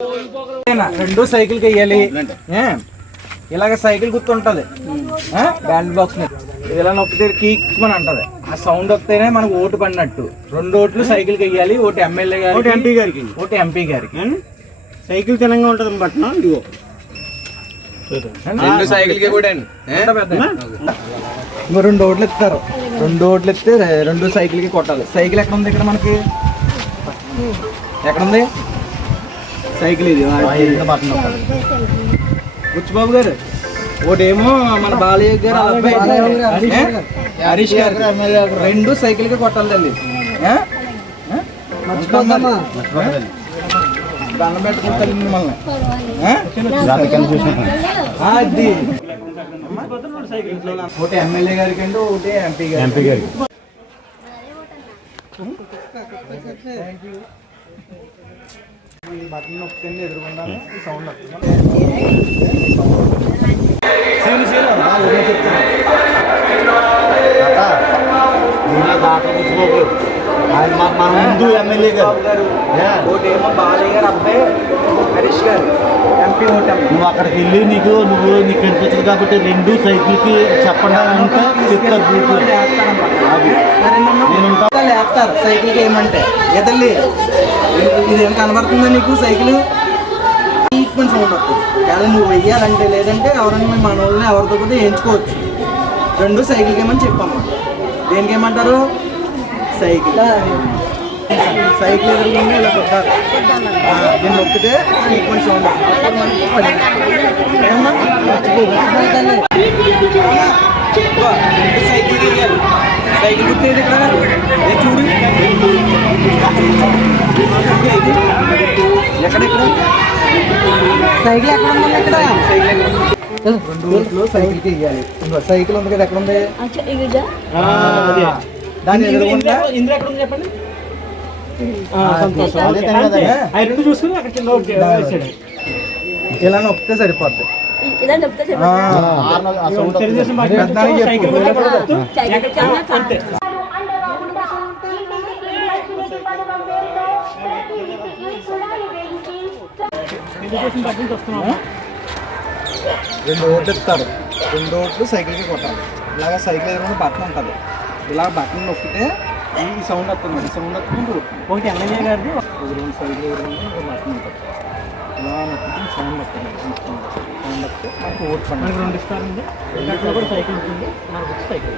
రెండు సైకిల్ కి వేయాలి. ఇలాగ సైకిల్ గుర్తుంటది బ్యాండ్ బాక్స్ మీద ఇలా నొక్కితే కీక్ అని అంటది. ఆ సౌండ్ వస్తేనే మనకు ఓటు పడినట్టు. 2 ఓట్లు సైకిల్ కి వేయాలి. ఒకటి ఎమ్మెల్యే గారికి, ఒకటి ఎంపీ గారికి, ఒకటి ఎంపీ గారికి. సైకిల్ తినంగా ఉంటది బట్న ఇదిగో 2 సైకిల్ కి కూడా 2 ఓట్లు ఇస్తారు. 2 ఓట్లు ఇస్తే 2 సైకిల్ కి కొట్టాలి. సైకిల్ ఎక్కడ ఉంది? ఇక్కడ మనకి ఎక్కడుంది సైకిల్? ఇది బుచ్చిబాబు గారు ఒకటేమో మన బాలయ్య గారు, హరీష్ గారు 2 సైకిల్ కి కొట్టాలి తల్లి. దండం పెట్టుకుంటారు మిమ్మల్ని. ఒకటి ఎమ్మెల్యే గారికి అండి, ఒకటి ఎంపీ గారికి. బటన్ నొక్కండి ఎదురుకుండా సౌండ్ వస్తుంది. ముందు ఎమ్మెల్యే గారు, ఒకటేమో బాలయ్య గారు అబ్బాయి హరీష్ గారు, ఎంపీ ఓటు. నువ్వు అక్కడికి వెళ్ళి నీకు కనిపించదు కాబట్టి 2 సైకిల్కి చెప్పండి అంటే చెప్తారు. లేపుతారు సైకిల్కి ఏమంటే ఎదల్లి ఇది ఏం కనబడుతుందా నీకు? సైకిల్ సౌండ్ వస్తుంది. కానీ నువ్వు వెయ్యాలంటే, లేదంటే ఎవరైనా మన వాళ్ళని ఎవరితో కూడా వేయించుకోవచ్చు. 2 సైకిల్కి ఏమని చెప్పమ్మా. దేనికి ఏమంటారు? సైకిల్. సైకిల్ ఎదురుకుండా ఇలా కొట్టాలి. దీన్ని నొక్కితే ఈక్వెంట్ సౌండ్ వస్తుంది. సైకిల్ తీయాలి. సైకిల్ గుర్తేది ఇక్కడ చూడు. ఎక్కడెక్కడ సైకిల్ ఎక్కడ ఉందండి? ఎక్కడ సైకిల్ 2 ఓట్లు సైకిల్ తీయాలి. సైకిల్ ఉంది కదా, ఎక్కడ ఉంది? దాన్ని ఎదురుకుండా ఇందులో ఎక్కడ ఉంది చెప్పండి. చూసుకుని అక్కడ ఇలా నొక్కితే సరిపోద్ది. రెండు ఓట్లు ఇస్తారు. 2 ఓట్లు సైకిల్కి కొట్టాలి. ఇలాగ సైకిల్ ఎదురుకుండా బటన్ ఉంటుంది. ఇలా బటన్ నొక్కితే ఈ సౌండ్ వస్తుంది. ఈ సౌండ్ వస్తుంది. ఒకటి ఎమ్మెల్యే గారిది, ఎదురుకుండా సైకిల్ ఎదురుకుండా ఒక బటన్ ఉంటుంది. ఇలా నొక్కితే సౌండ్ వస్తుంది. సౌండ్ వస్తే మనకు ఓటు పడి మనకు 2 ఇస్తారండి. రెండిట్లో కూడా సైకిల్ ఉంటుంది. మనకు వచ్చి సైకిల్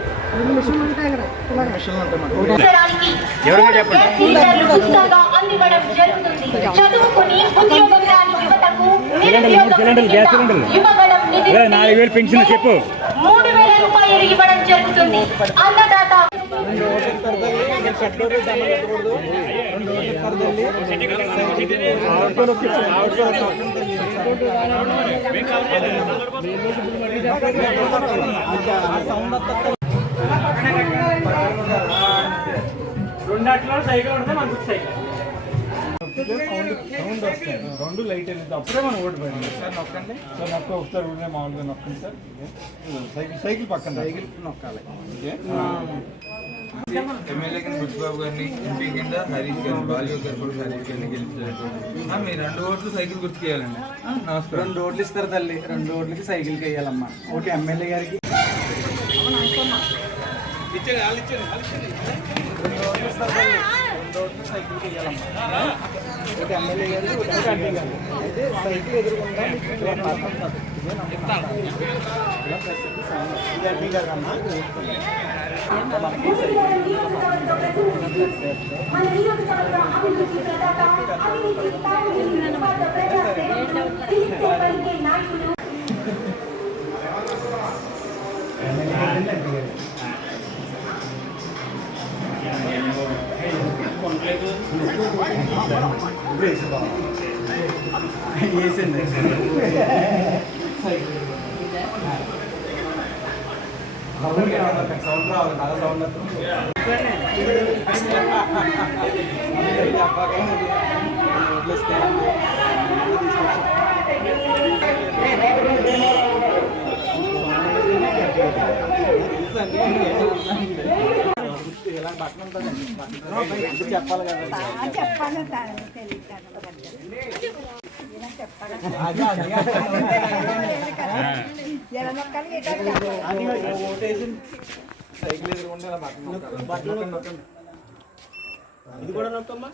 మిషన్లు ఉంటాయి. ఎవరైనా చెప్పండి. గ్యాస్ సిలిండర్లు 4000 పెన్షన్ చెప్పు. 3000 రూపాయలు ఇవ్వడం జరుగుతుంది. అన్నదాత రెండాట్లో సైకిల్ ఉంటే మనకు సైకిల్ సౌండ్ వస్తుంది. 2 లైట్ వెళ్తే అప్పుడే మనం ఓటు పోయింది. సార్ నొక్కండి. సార్ నొక్క ఒకసారి మామూలుగా నొక్కండి సార్. సైకిల్ పక్కన సైకిల్ నొక్కాలి. ఎమ్మెల్యే కింద బుచ్చిబాబు గారిని, ఎంపీ కింద హరీష్ గారిని, బాలయ్య గారు కూడా హరీష్ గారిని గెలిచారు. మీరు 2 ఓట్లు సైకిల్ గుర్తుకేయాలండి. నమస్కారం. 2 ఓట్లు ఇస్తారు తల్లి. 2 ఓట్లకి సైకిల్కి వేయాలమ్మా. ఒకటి ఎమ్మెల్యే గారికి, 2 ఓట్లు ఇస్తారు తల్లి. 2 ఓట్లు సైకిల్కి వేయాలమ్మా. ఒకటి ఎమ్మెల్యే గారికి, ఒకటి ఎంపీ గారికి. అయితే సైకిల్ ఎదురుకుండా ఇలా ఎంపీ గారు అమ్మా. వేసింది సౌండ్ రావాలి. బాగా సౌండ్ వస్తుంది. ఇలా బట్టలు ఉంటుందండి. చెప్పాలి కదా. ఓటేసి సైకిల్ ఎదురుకుంటే అలా బట్టలు నొక్కండి. ఇది కూడా నొక్కమ్మా.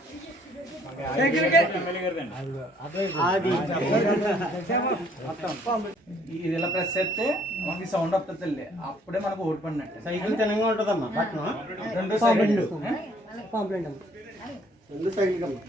ఇది ఇలా ప్రెస్ చేస్తే మనకి సౌండ్ వస్తుంది, అప్పుడే మనకు ఓటు పడినట్టు. సైకిల్ తినంగా ఉంటుందమ్మా బట్టను. రెండు సైకిల్ రెండు సైకిల్ కమ్మా.